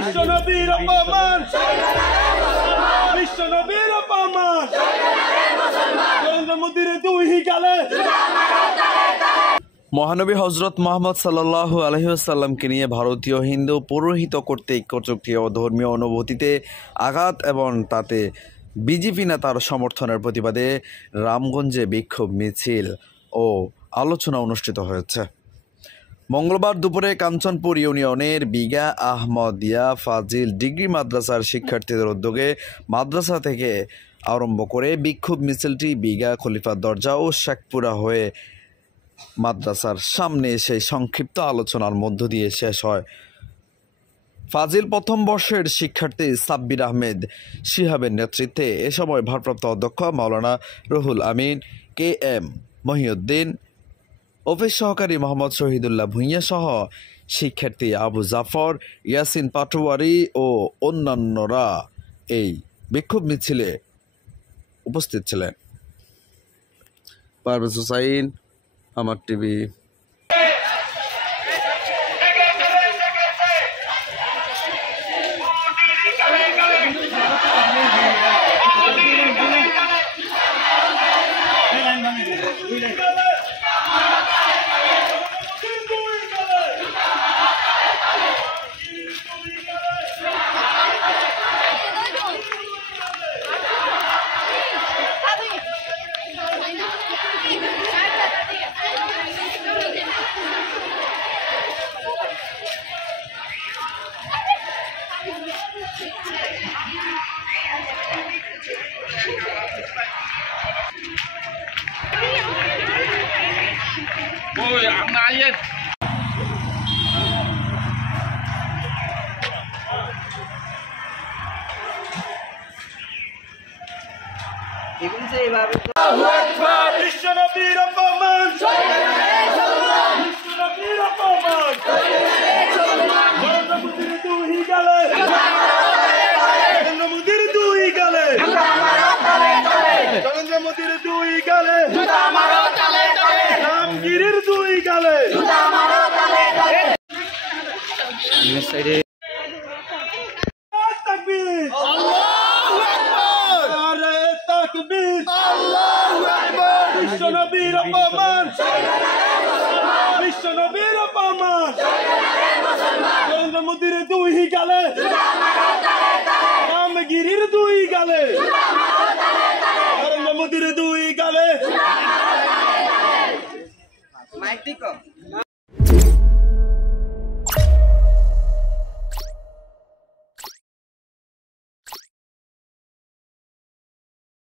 বিশ্বনবীর অপমান, বিশ্বনবীর অপমান, নরেন্দ্র মোদীর দুই গালে। মহানবী হযরত মুহাম্মদ সাল্লাল্লাহু আলাইহি ওয়াসাল্লামকে নিয়ে ভারতীয় হিন্দু পৌরোহিত্য কর্তৃক কটূক্তি ও ধর্মীয় অনুভূতিতে আঘাত এবং তাতে বিজেপি নেতার সমর্থনের প্রতিবাদে রামগঞ্জে বিক্ষোভ মিছিল ও আলোচনা অনুষ্ঠিত হয়েছে। মঙ্গলবার দুপুরে কাঞ্চনপুর ইউনিয়নের বিঘা আহমদিয়া ফাজিল ডিগ্রি মাদ্রাসার শিক্ষার্থীদের উদ্যোগে মাদ্রাসা থেকে আরম্ভ করে বিক্ষোভ মিছিলটি বিঘা খলিফার দরজা ও শেখপুরা হয়ে মাদ্রাসার সামনে এসে সংক্ষিপ্ত আলোচনার মধ্য দিয়ে শেষ হয়। ফাজিল প্রথম বর্ষের শিক্ষার্থী সাব্বির আহমেদ শিহাবের নেতৃত্বে এ সময় ভারপ্রাপ্ত অধ্যক্ষ মাওলানা Ruhul Amin, K M Mohiuddin, office সহকারী মোহাম্মদ শহীদুল্লাহ ভূঁইয়া সহ শিক্ষার্থী আবু জাফর, ইয়াসিন পাটোয়ারি ও অন্যান্যরা এই বিক্ষোভ মিছিলে উপস্থিত ছিলেন। পারভেজ হোসাইন, আমার TV. Ôi, ăn này vậy. বিশ্বনবীর অপমান, বিশ্বনবীর অপমান, নরেন্দ্র মোদীর দুই গালে, নরেন্দ্র মোদীর দুই গালে, নরেন্দ্র মোদীর দুই গালে, রামগিরির দুই গালে। তাকবীর, আল্লাহু আকবার, নারে তাকবীর, আল্লাহু আকবার। বিশ্বনবীর অপমান, বিশ্বনবীর অপমান, নরেন্দ্র মোদীর দুই গালে।